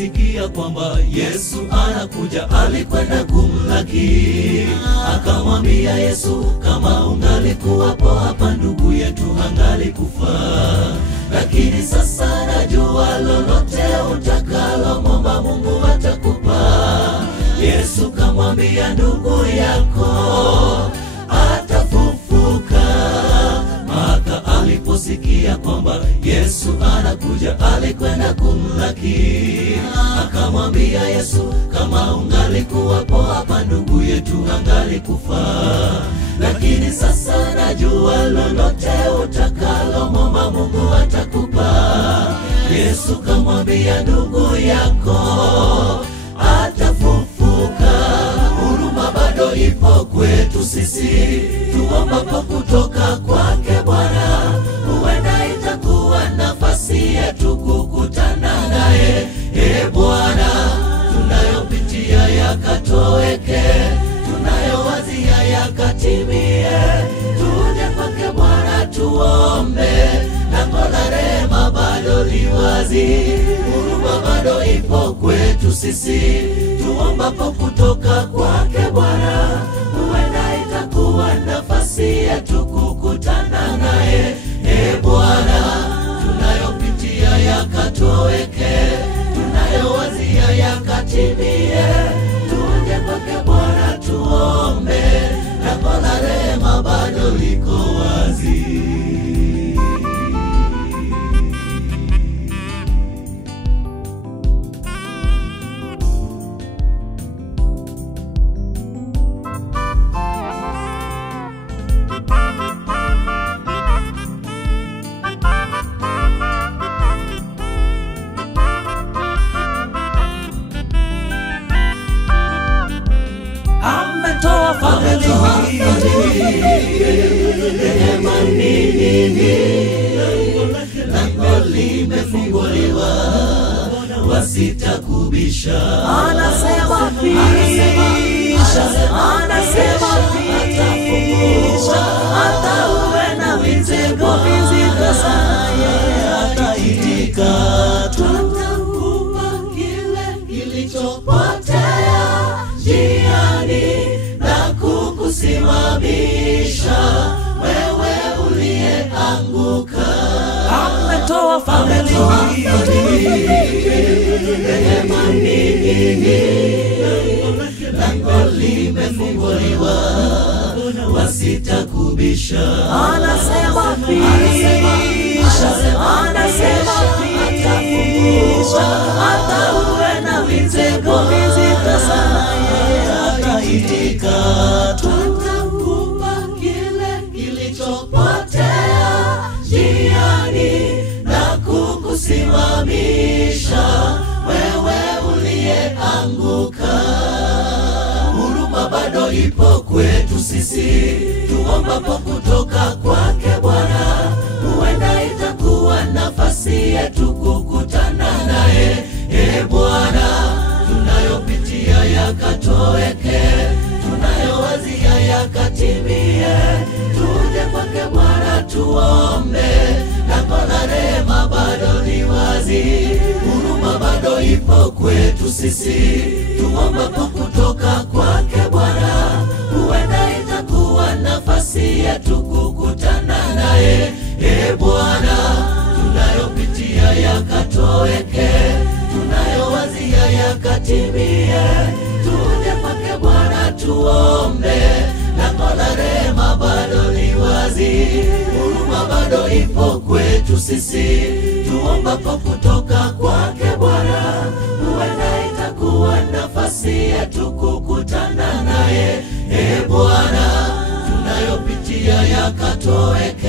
aliposikia kwamba Yesu anakuja, alikwenda kumlaki. Akamwambia Yesu, kama ungalikuwapo hapa ndugu yetu hangalikufa. Lakini sasa najua lolote utakalo mwomba Mungu atakupa. Yesu kamwambia, ndugu yako atafufuka. Martha aliposikia kwamba Yesu anakuja, alikwenda kumlaki. Akamwambia Yesu, kama ungalikuwapo hapa ndugu yetu hangalikufa. Lakini sasa najua lolote utakalo mwomba Mungu atakupa. Yesu kamwambia, ndugu yako atafufuka. Huruma bado ipo kwetu sisi tuombapo kutoka kwake Bwana. Huenda itakuwa nafasi yetu kukutana naye. Bwana, tunayopitia yakatoweke, tunayowazia yakatimie. Tuje kwake Bwana tuombe, lango la rehema bado li wazi. Huruma bado ipo kwetu sisi tuombapo kutoka kwake Bwana. Huenda itakuwa nafasi yetu kukutana naye. Bwana, tunayopitia yakatoweke, tunayowazia yakatimie. Tuje kwake Bwana tuombe, lango la rehema bado liko wazi. Lango limefunguliwa, wasitakubisha. Anasema pisha, anasema pisha. Hata uwe na mitego mizito sana, yeye ataitika. Tutakupa kile kilichopotea njiani na kukusimamisha wewe uliyeanguka. Ametoa familia rehema nyingi, lango limefunguliwa, wasitakubisha. Anasema pisha, anasema pisha. Hata uwe na mitego mizito sana, yeye ataitika. Tutakupa kile kilichopotea njiani na kukusimamisha wewe uliyeanguka. Huruma bado ipo kwetu sisi tuombapo kutoka kwake Bwana. Huenda itakuwa nafasi yetu kukutana naye. Bwana, tunayopitia yakatoweke, tunayowazia yakatimie. Tuje kwake Bwana tuombe, lango la rehema bado li wazi. Huruma bado ipo kwetu sisi tuombapo kutoka kwake Bwana. Huenda itakuwa nafasi yetu kukutana naye. Bwana, tunayopitia yakatoweke, tunayowazia yakatimie. Tuje kwake Bwana tuombe, lango la rehema bado li wazi. Huruma bado ipo kwetu sisi tuombapo kutoka kwake Bwana. Huenda itakuwa nafasi yetu kukutana naye. Bwana, tunayopitia yakatoweke,